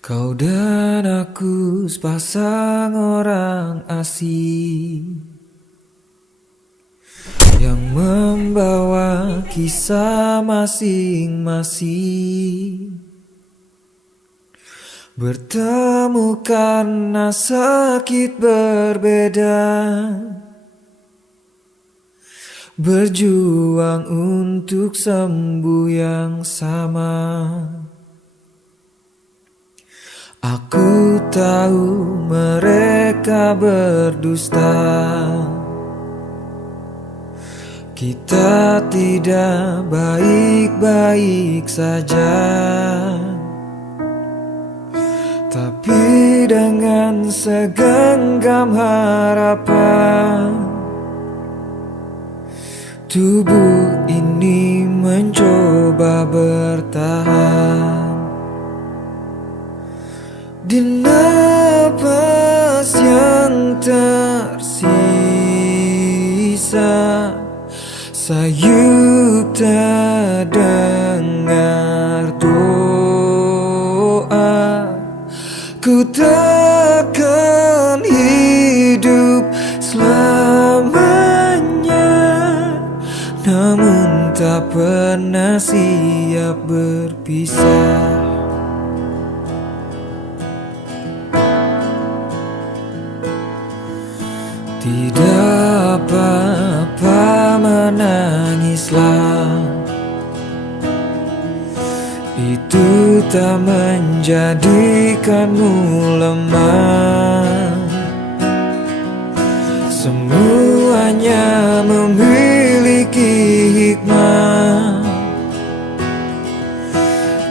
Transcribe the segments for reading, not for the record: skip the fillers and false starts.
Kau dan aku sepasang orang asing yang membawa kisah masing-masing. Bertemu karena sakit berbeda, berjuang untuk sembuh yang sama. Aku tahu mereka berdusta, kita tidak baik-baik saja. Tapi dengan segenggam harapan, tubuh ini mencoba bertahan. Di napas yang tersisa, sayup terdengar doa. Ku takkan hidup selamanya, namun tak pernah siap berpisah. Tidak apa-apa, menangislah, itu tak menjadikanmu lemah. Semuanya memiliki hikmah.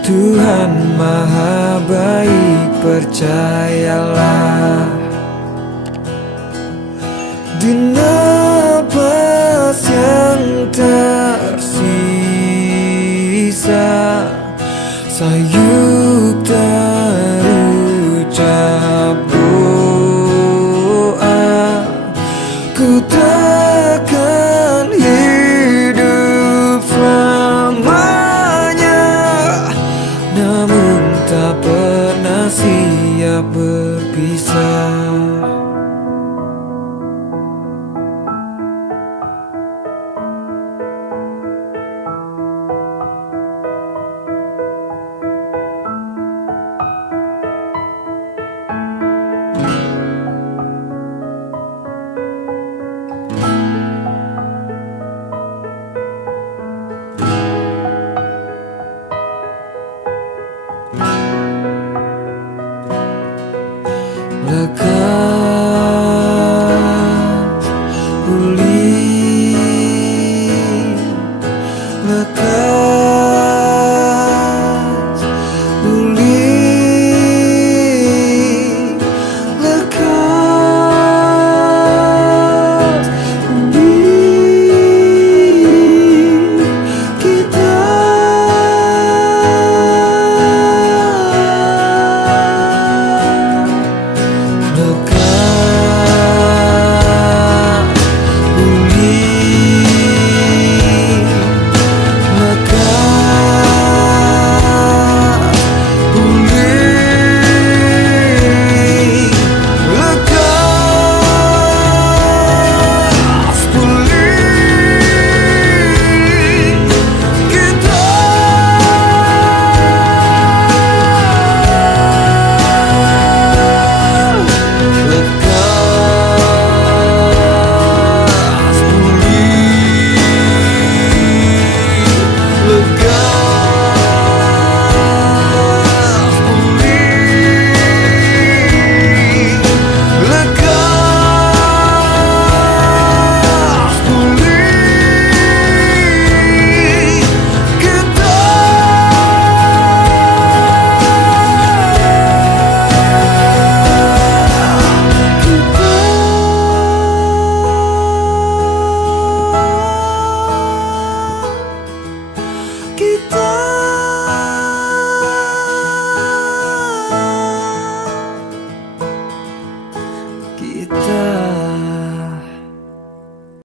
Tuhan Maha Baik, percayalah. Di napas yang tersisa, sayup terucap doa. Ku takkan hidup selamanya, namun tak pernah siap berpisah.